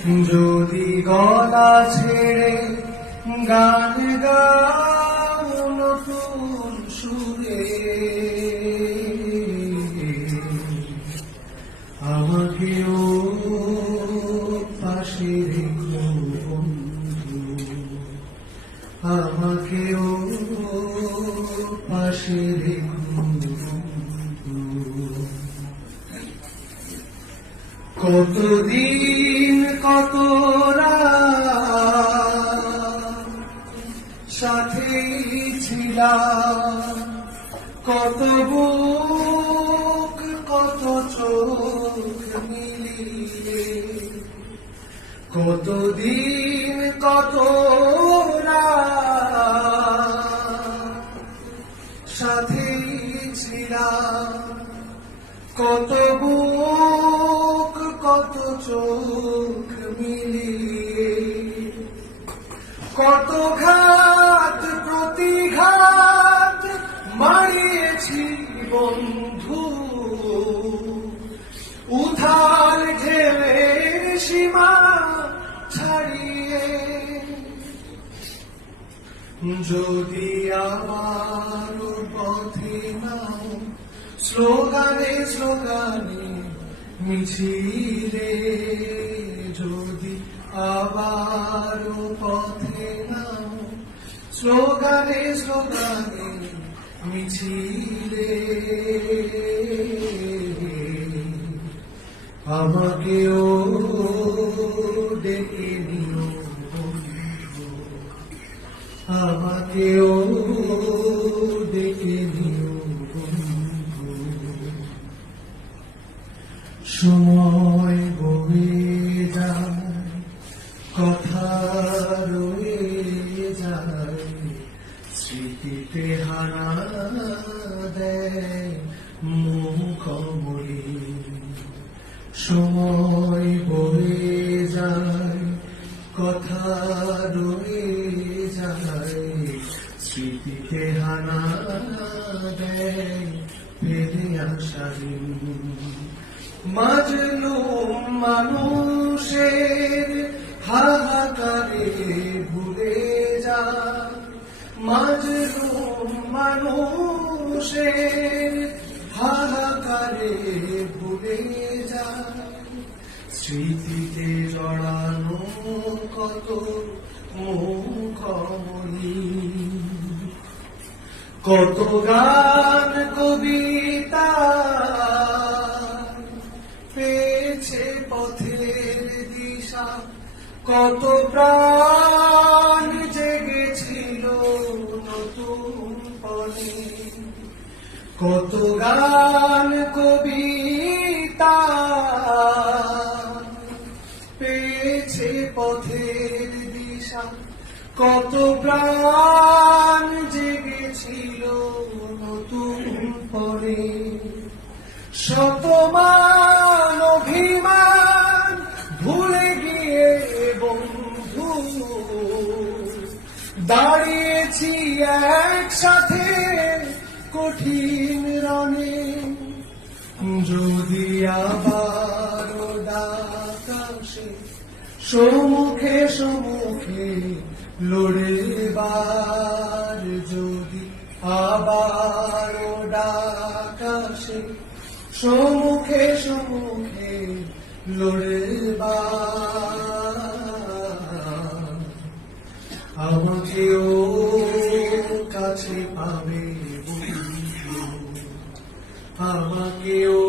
যদি গলা ছেড়ে গান গাও নতুন সুরে, আমাকেও পাশে রেখো বন্ধু, আমাকেও পাশে রেখো বন্ধু। কতদিন কত রাত সাথেই ছিলাম, কত বুক কত চোখ মিলিয়ে, কতদিন কত রাত সাথেই ছিলাম, কত বুক কত চোখ মিলিয়ে, কত ঘাত প্রতিঘাত মারিয়েছি বন্ধু, উথাল ঢেউয়ের সীমা ছাড়িয়ে। যদি আবার পথে নাও স্লোগানে স্লোগানে মিছিলে, যদি আবার পথে নাও স্লোগানে স্লোগানে মিছিলে, আমাকেও ডেকে নিও বন্ধু, আমাকেও ডেকে নিও বন্ধু। সময় বয়ে যায়, কথা রয়ে যায়, স্মৃতিতে হানা দেয় মুখমরি। সময় বয়ে যায়, কথা রয়ে যায়, স্মৃতিতে হানা দেয় ফিরে আসারি। মাজলুম মানুষের হাহাকারে ভুলে যায়, মাজলুম মানুষের হাহাকারে ভুলে যায়, স্মৃতিতে জড়ানো কত মুখমণি। কত গান কবিতা পেয়েছে পথের দিশা, কত প্রাণ জেগেছিল নতুন পণে। কত গান কবিতা পেয়েছে পথের দিশা, কত প্রাণ জেগেছিল নতুন পরে। শতমান অভিমান ভুলে গিয়ে বন্ধু দাঁড়িয়েছি একসাথে কঠিন রণে। যদি আবার ডাক আসে সম্মুখে সম্মুখে লড়েবার, যদি আবার ডাক আসে সম্মুখে সম্মুখে লড়েবার, আমাকেও কাছে পাবে বন্ধু, আমাকেও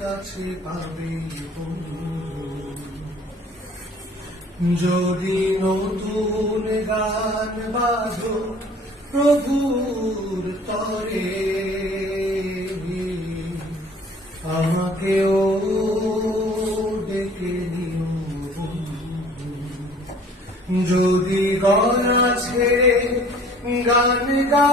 কাছে পাবে বন্ধু। যদি নতুন গান বাজো প্রভুর তরে, আমাকেও ডেকে নিও বন্ধু। যদি গলা ছেড়ে গান গা